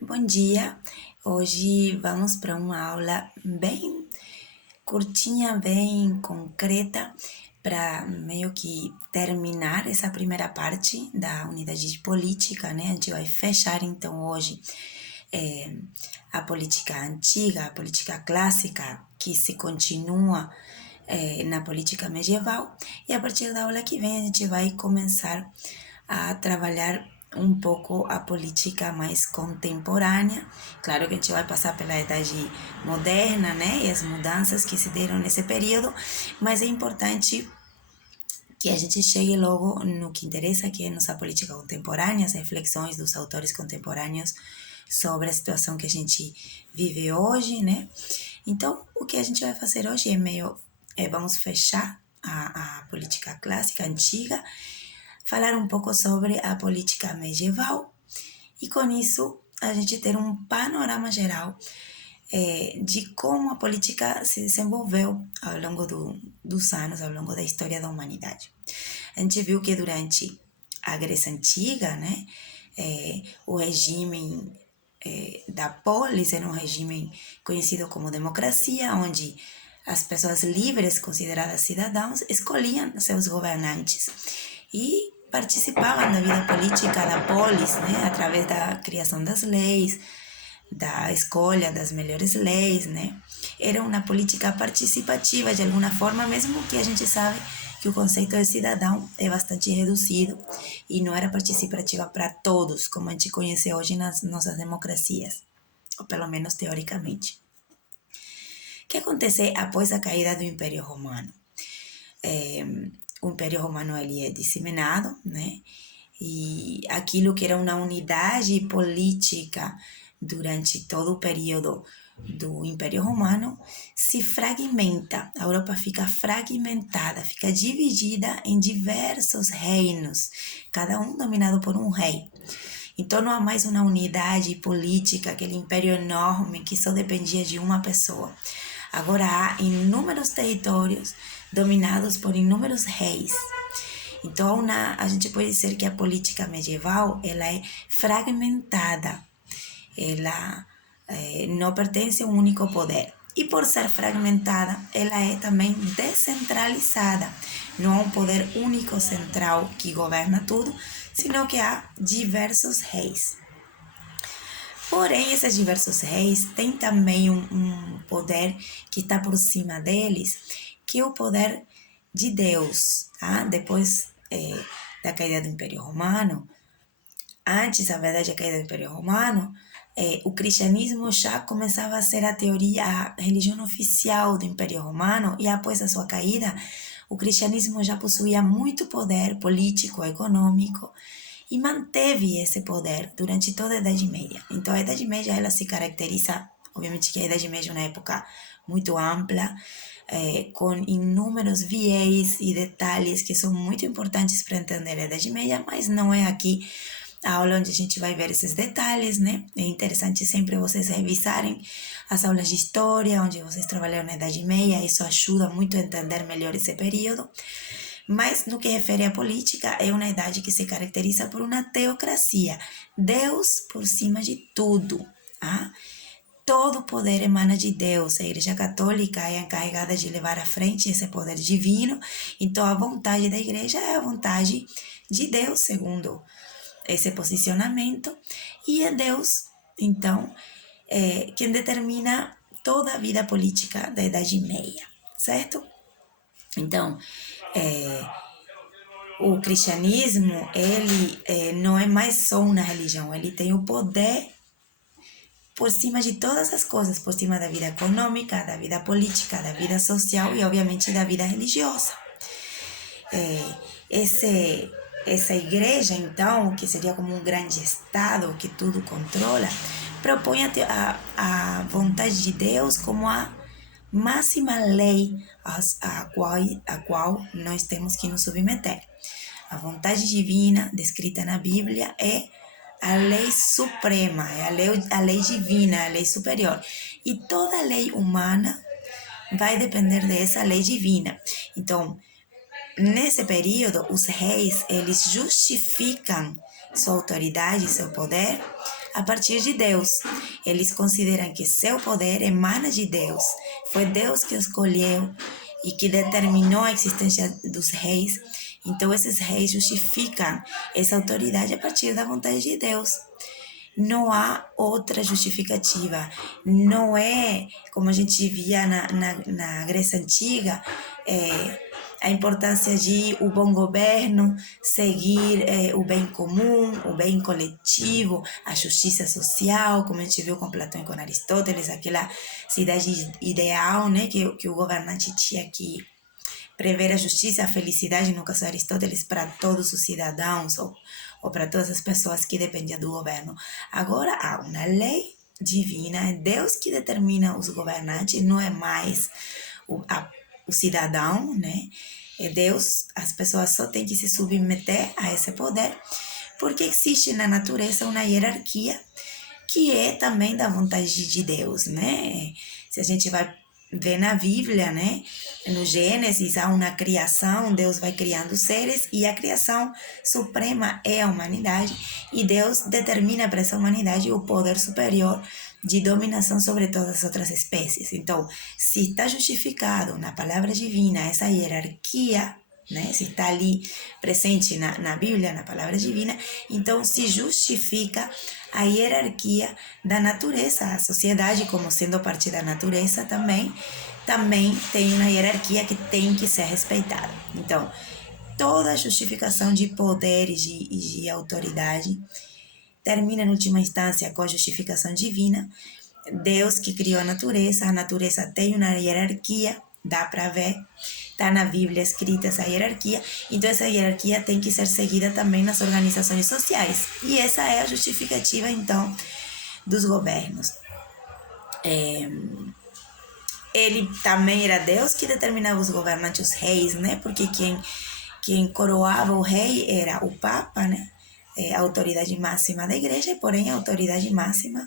Bom dia! Hoje vamos para uma aula bem curtinha, bem concreta, para meio que terminar essa primeira parte da unidade de política, né? A gente vai fechar então hoje a política antiga, a política clássica, que se continua na política medieval, e a partir da aula que vem a gente vai começar a trabalhar um pouco a política mais contemporânea. Claro que a gente vai passar pela idade moderna, né, e as mudanças que se deram nesse período, mas é importante que a gente chegue logo no que interessa, que é nossa política contemporânea, as reflexões dos autores contemporâneos sobre a situação que a gente vive hoje, né? Então, o que a gente vai fazer hoje vamos fechar a política clássica, antiga, falar um pouco sobre a política medieval e com isso a gente ter um panorama geral de como a política se desenvolveu ao longo dos anos, ao longo da história da humanidade. A gente viu que durante a Grécia Antiga, né, o regime da polis era um regime conhecido como democracia, onde as pessoas livres, consideradas cidadãos, escolhiam seus governantes e participavam da vida política da polis, né, através da criação das leis, da escolha das melhores leis, né? Era uma política participativa de alguma forma, mesmo que a gente sabe que o conceito de cidadão é bastante reduzido e não era participativa para todos, como a gente conhece hoje nas nossas democracias, ou pelo menos teoricamente. O que acontece após a caída do Império Romano? O Império Romano ele é disseminado, né? E aquilo que era uma unidade política durante todo o período do Império Romano se fragmenta. A Europa fica fragmentada, fica dividida em diversos reinos, cada um dominado por um rei. Então não há mais uma unidade política, aquele império enorme que só dependia de uma pessoa. Agora há inúmeros territórios dominados por inúmeros reis. Então, a gente pode dizer que a política medieval ela é fragmentada, ela não pertence a um único poder. E por ser fragmentada, ela é também descentralizada. Não há um poder único central que governa tudo, sino que há diversos reis. Porém, esses diversos reis têm também um poder que está por cima deles, que é o poder de Deus. Tá? Depois da caída do Império Romano, antes, na verdade, da caída do Império Romano, o cristianismo já começava a ser a teoria, a religião oficial do Império Romano, e após a sua caída, o cristianismo já possuía muito poder político, econômico, e manteve esse poder durante toda a Idade Média. Então, a Idade Média ela se caracteriza, obviamente que a Idade Média é uma época muito ampla, com inúmeros viés e detalhes que são muito importantes para entender a Idade Média, mas não é aqui a aula onde a gente vai ver esses detalhes, né? É interessante sempre vocês revisarem as aulas de história, onde vocês trabalharam na Idade Média, isso ajuda muito a entender melhor esse período. Mas no que refere à política, é uma idade que se caracteriza por uma teocracia, Deus por cima de tudo. Ah? Todo poder emana de Deus. A Igreja Católica é encarregada de levar à frente esse poder divino. Então, a vontade da Igreja é a vontade de Deus, segundo esse posicionamento. E é Deus, então, quem determina toda a vida política da Idade Média, certo? Então, o cristianismo, ele não é mais só uma religião, ele tem o poder por cima de todas as coisas, por cima da vida econômica, da vida política, da vida social e, obviamente, da vida religiosa. Essa igreja, então, que seria como um grande Estado que tudo controla, propõe a vontade de Deus como a máxima lei a qual nós temos que nos submeter. A vontade divina descrita na Bíblia é a lei suprema, é a lei divina, a lei superior. E toda lei humana vai depender dessa lei divina. Então, nesse período, os reis, eles justificam sua autoridade, seu poder, a partir de Deus. Eles consideram que seu poder emana de Deus. Foi Deus que escolheu e que determinou a existência dos reis. Então, esses reis justificam essa autoridade a partir da vontade de Deus. Não há outra justificativa. Não é como a gente via na Grécia Antiga, a importância de o bom governo, seguir o bem comum, o bem coletivo, a justiça social, como a gente viu com Platão e com Aristóteles, aquela cidade ideal, né, que o governante tinha que prever a justiça, a felicidade, no caso de Aristóteles, para todos os cidadãos ou para todas as pessoas que dependiam do governo. Agora há uma lei divina, é Deus que determina os governantes, não é mais o cidadão, né? É Deus, as pessoas só têm que se submeter a esse poder, porque existe na natureza uma hierarquia que é também da vontade de Deus, né? Se a gente vai ver na Bíblia, né? No Gênesis há uma criação, Deus vai criando seres e a criação suprema é a humanidade e Deus determina para essa humanidade o poder superior de dominação sobre todas as outras espécies. Então, se está justificado na palavra divina essa hierarquia, né? Se está ali presente na Bíblia, na palavra divina, então se justifica a hierarquia da natureza. A sociedade, como sendo parte da natureza também tem uma hierarquia que tem que ser respeitada. Então, toda justificação de poder e de autoridade termina, em última instância, com a justificação divina. Deus que criou a natureza tem uma hierarquia, dá para ver, está na Bíblia escrita essa hierarquia, então essa hierarquia tem que ser seguida também nas organizações sociais, e essa é a justificativa, então, dos governos. Ele também era Deus que determinava os governantes, os reis, né? Porque quem coroava o rei era o Papa, né? A autoridade máxima da igreja, porém a autoridade máxima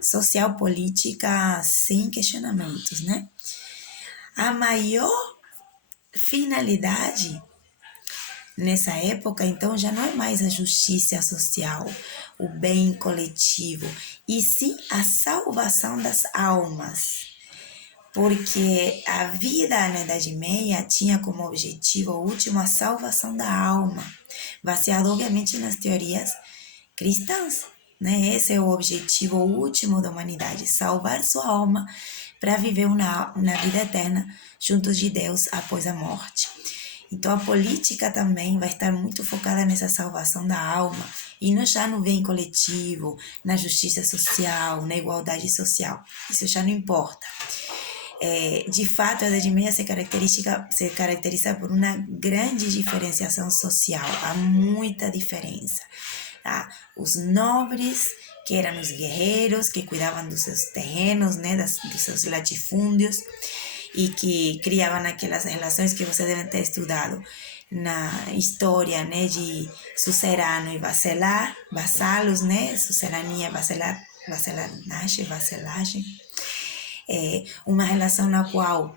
social, política, sem questionamentos, né? A maior finalidade nessa época, então, já não é mais a justiça social, o bem coletivo, e sim a salvação das almas. Porque a vida na Idade Média tinha como objetivo último a salvação da alma, baseado, obviamente, nas teorias cristãs, né? Esse é o objetivo último da humanidade, salvar sua alma para viver uma vida eterna juntos de Deus após a morte. Então a política também vai estar muito focada nessa salvação da alma e não já no bem coletivo, na justiça social, na igualdade social. Isso já não importa. De fato, a Idade Média se caracteriza por uma grande diferenciação social. Há muita diferença. Tá? Os nobres, que eram os guerreiros, que cuidavam dos seus terrenos, né, dos seus latifúndios, e que criavam aquelas relações que você deve ter estudado na história, né, de suzerano e vassalos, né, suzerania, vassalagem, uma relação na qual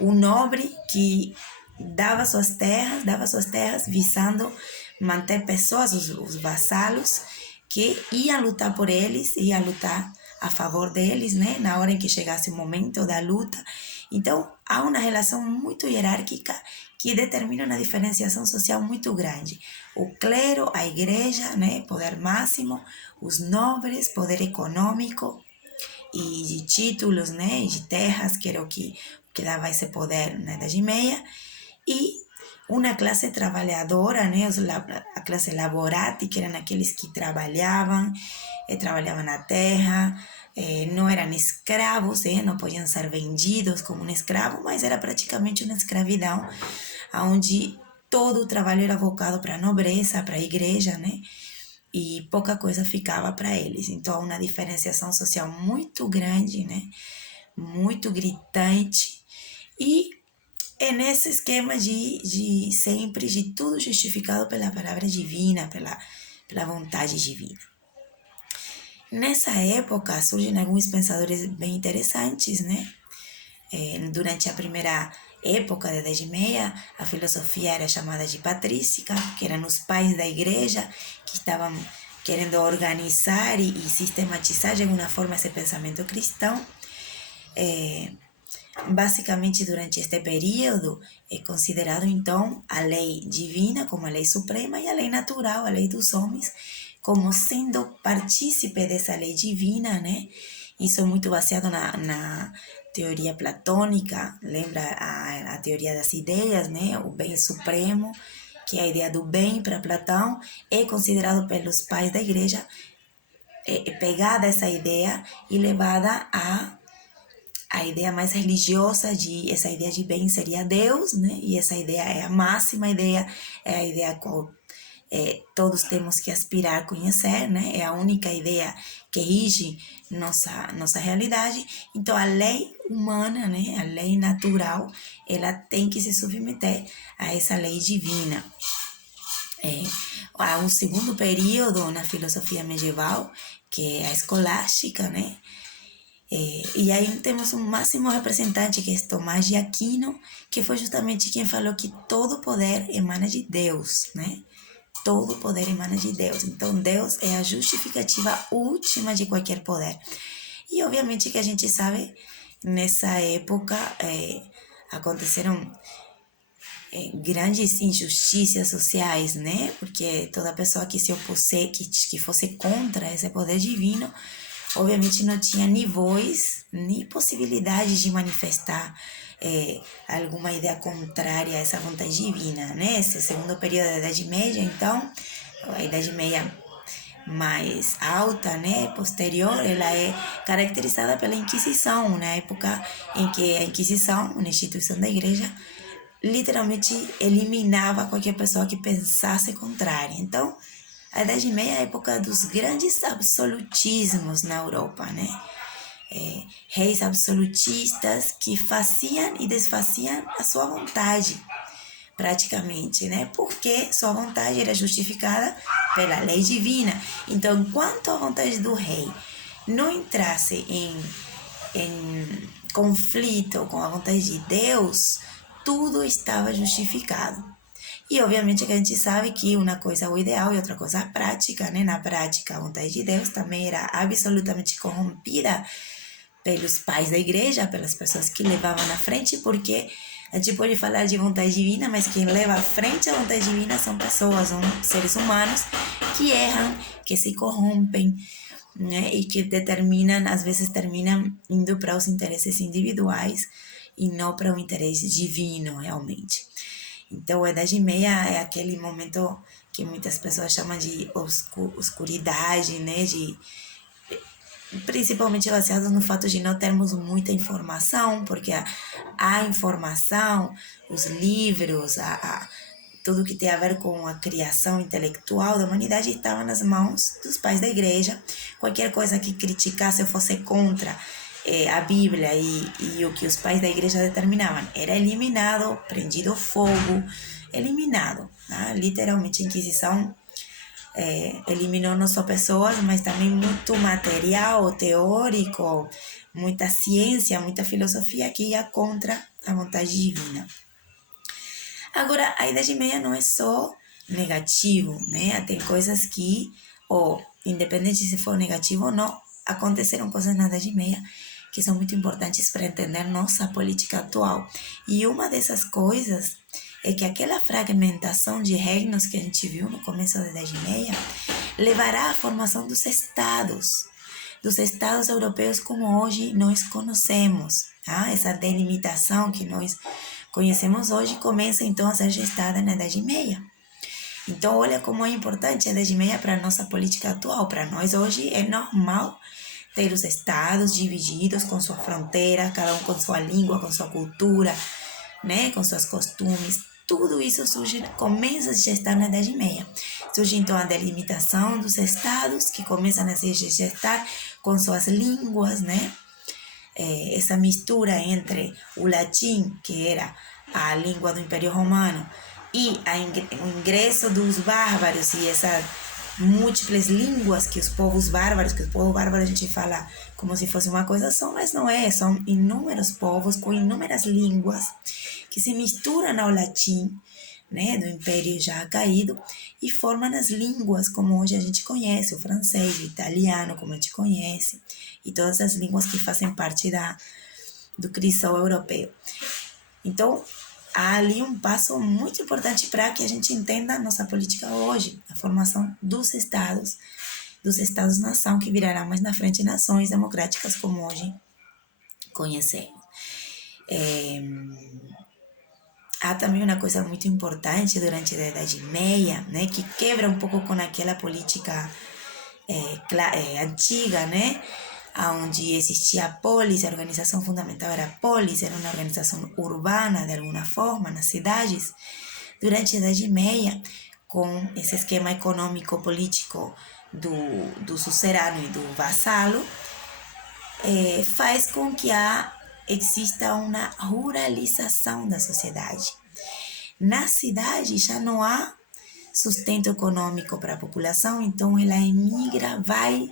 o nobre que dava suas terras visando manter pessoas, os vassalos, que iam lutar por eles, iam lutar a favor deles, né, na hora em que chegasse o momento da luta. Então, há uma relação muito hierárquica que determina uma diferenciação social muito grande. O clero, a igreja, né, poder máximo, os nobres, poder econômico e de títulos, né, e de terras, que era o que dava esse poder na Idade Média, e uma classe trabalhadora, né, a classe laborati, que eram aqueles que trabalhavam na terra, não eram escravos, não podiam ser vendidos como um escravo, mas era praticamente uma escravidão, onde todo o trabalho era voltado para a nobreza, para a igreja, né? E pouca coisa ficava para eles. Então, há uma diferenciação social muito grande, né? Muito gritante, e é nesse esquema de sempre, de tudo justificado pela palavra divina, pela vontade divina. Nessa época surgem alguns pensadores bem interessantes, né? Durante a primeira época da Idade Média, a filosofia era chamada de patrística, que eram os pais da igreja, querendo organizar e sistematizar de alguma forma esse pensamento cristão. Basicamente, durante este período, é considerado, então, a lei divina como a lei suprema e a lei natural, a lei dos homens, como sendo partícipe dessa lei divina, né? Isso é muito baseado na teoria platônica, lembra a teoria das ideias, né? O bem supremo, que é a ideia do bem para Platão, é considerado pelos pais da igreja, pegada essa ideia e levada a ideia mais religiosa de essa ideia de bem seria Deus, né? E essa ideia é a máxima ideia, é a ideia a qual todos temos que aspirar a conhecer, né? É a única ideia que rige nossa realidade. Então, a lei humana, né? A lei natural, ela tem que se submeter a essa lei divina. Há um segundo período na filosofia medieval, que é a escolástica, né? E aí temos um máximo representante, que é Tomás de Aquino, que foi justamente quem falou que todo poder emana de Deus, né? Todo poder emana de Deus. Então, Deus é a justificativa última de qualquer poder. E, obviamente, que a gente sabe, nessa época, aconteceram grandes injustiças sociais, né? Porque toda pessoa que se opusesse, que fosse contra esse poder divino, obviamente não tinha nem voz, nem possibilidade de manifestar alguma ideia contrária a essa vontade divina, né? Esse segundo período da Idade Média, então, a Idade Média mais alta, né, posterior, ela é caracterizada pela Inquisição, na época em que a Inquisição, uma instituição da igreja, literalmente eliminava qualquer pessoa que pensasse contrária. Então, a Idade Média é a época dos grandes absolutismos na Europa, né? Reis absolutistas que faziam e desfaziam a sua vontade, praticamente, né? Porque sua vontade era justificada pela lei divina. Então, enquanto a vontade do rei não entrasse em conflito com a vontade de Deus, tudo estava justificado. E obviamente que a gente sabe que uma coisa é o ideal e outra coisa é a prática, né? Na prática, a vontade de Deus também era absolutamente corrompida pelos pais da igreja, pelas pessoas que levavam na frente, porque a gente pode falar de vontade divina, mas quem leva à frente a vontade divina são pessoas, são seres humanos que erram, que se corrompem, né? E que determinam, às vezes terminam indo para os interesses individuais e não para o interesse divino, realmente. Então, a Idade Média é aquele momento que muitas pessoas chamam de oscuridade, né? Principalmente baseado no fato de não termos muita informação, porque a informação, os livros, tudo que tem a ver com a criação intelectual da humanidade estava nas mãos dos pais da igreja. Qualquer coisa que criticasse ou fosse contra a Bíblia e o que os pais da igreja determinavam era eliminado, prendido fogo, eliminado. Tá? Literalmente, a Inquisição eliminou não só pessoas, mas também muito material teórico, muita ciência, muita filosofia que ia contra a vontade divina. Agora, a Idade Média não é só negativo, né? Tem coisas que, independente se for negativo ou não, aconteceram coisas na Idade Média que são muito importantes para entender nossa política atual. E uma dessas coisas é que aquela fragmentação de reinos que a gente viu no começo da Idade Média levará à formação dos estados europeus como hoje nós conhecemos. Tá? Essa delimitação que nós conhecemos hoje começa então a ser gestada na Idade Média. Então, olha como é importante a Idade Média para a nossa política atual. Para nós hoje é normal ter os estados divididos com sua fronteira, cada um com sua língua, com sua cultura, né, com seus costumes. Tudo isso surge, começa a se gestar na Idade Média. Surge então a delimitação dos estados, que começam a se gestar com suas línguas, né? Essa mistura entre o latim, que era a língua do Império Romano, e o ingresso dos bárbaros e essas múltiplas línguas que os povos bárbaros, a gente fala como se fosse uma coisa só, mas não é, são inúmeros povos com inúmeras línguas que se misturam ao latim, né, do império já caído, e formam as línguas como hoje a gente conhece, o francês, o italiano, como a gente conhece, e todas as línguas que fazem parte do cristão europeu. Então, há ali um passo muito importante para que a gente entenda a nossa política hoje, a formação dos Estados-nação, que virarão mais na frente nações democráticas como hoje conhecemos. Há também uma coisa muito importante durante a Idade Média, né, que quebra um pouco com aquela política antiga, né, onde existia a polis, a organização fundamental era a polis, era uma organização urbana de alguma forma nas cidades. Durante a Idade Média, com esse esquema econômico-político do suzerano e do vassalo, faz com que exista uma ruralização da sociedade. Na cidade já não há sustento econômico para a população, então ela emigra, vai,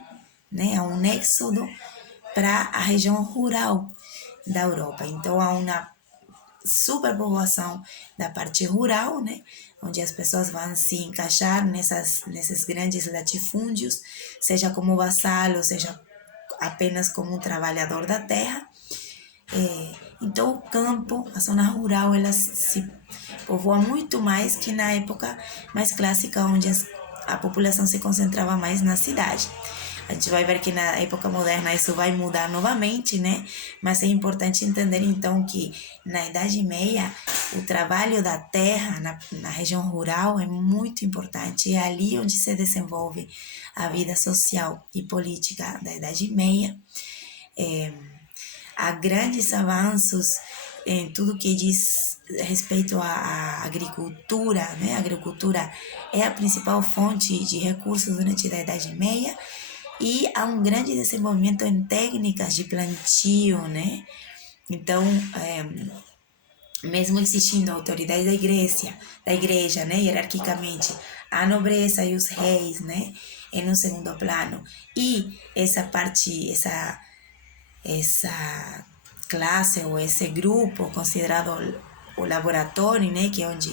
né, a um êxodo para a região rural da Europa. Então há uma superpovoação da parte rural, né, onde as pessoas vão se encaixar nesses grandes latifúndios, seja como vassalo, seja apenas como um trabalhador da terra. Então o campo, a zona rural, ela se povoa muito mais que na época mais clássica, onde a população se concentrava mais na cidade. A gente vai ver que na época moderna isso vai mudar novamente, né? Mas é importante entender então que na Idade Média o trabalho da terra na região rural é muito importante. É ali onde se desenvolve a vida social e política da Idade Média. Há grandes avanços em tudo que diz respeito à agricultura, né? A agricultura é a principal fonte de recursos durante a Idade Média, e há um grande desenvolvimento em técnicas de plantio, né? Então, mesmo existindo a autoridade da igreja, né, hierarquicamente, a nobreza e os reis, né, em um segundo plano, e essa parte, essa classe ou esse grupo considerado o laboratório, né, que é onde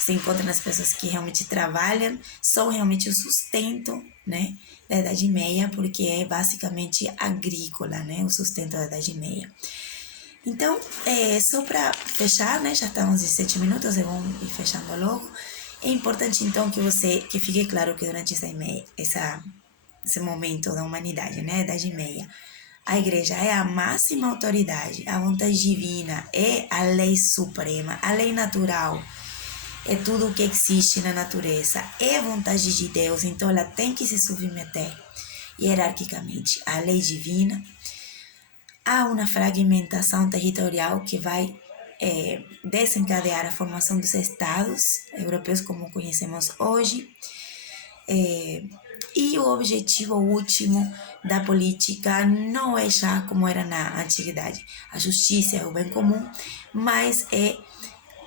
se encontram as pessoas que realmente trabalham, são realmente o sustento, né, da Idade Média, porque é basicamente agrícola, né, o sustento da Idade Média. Então, só para fechar, né, já estamos 17 minutos, eu vou ir fechando logo. É importante, então, que fique claro que durante esse momento da humanidade, né, Idade Média, a igreja é a máxima autoridade, a vontade divina é a lei suprema, a lei natural é tudo o que existe na natureza, é vontade de Deus, então ela tem que se submeter hierarquicamente à lei divina. Há uma fragmentação territorial que vai desencadear a formação dos estados europeus como conhecemos hoje. E o objetivo último da política não é já como era na antiguidade, a justiça é o bem comum, mas é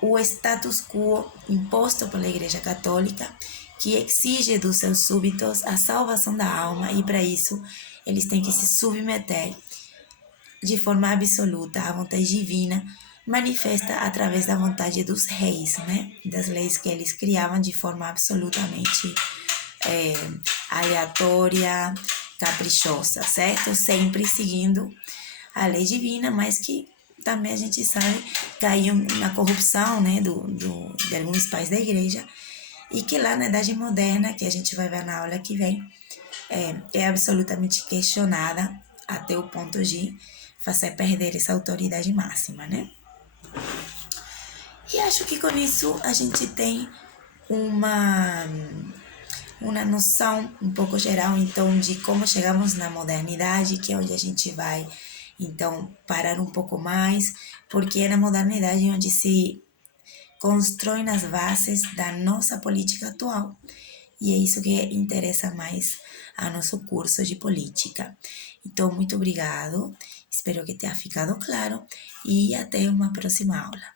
o status quo imposto pela Igreja Católica, que exige dos seus súbitos a salvação da alma, e para isso eles têm que se submeter de forma absoluta à vontade divina, manifesta através da vontade dos reis, né? Das leis que eles criavam de forma absolutamente aleatória, caprichosa, certo? Sempre seguindo a lei divina, mas que também a gente sabe caiu na corrupção, né, de alguns pais da igreja, e que lá na Idade Moderna, que a gente vai ver na aula que vem, é absolutamente questionada até o ponto de fazer perder essa autoridade máxima, né? E acho que com isso a gente tem uma noção um pouco geral, então, de como chegamos na modernidade, que é onde a gente vai, então, parar um pouco mais, porque é na modernidade onde se constrói nas bases da nossa política atual. E é isso que interessa mais a nosso curso de política. Então, muito obrigado, espero que tenha ficado claro e até uma próxima aula.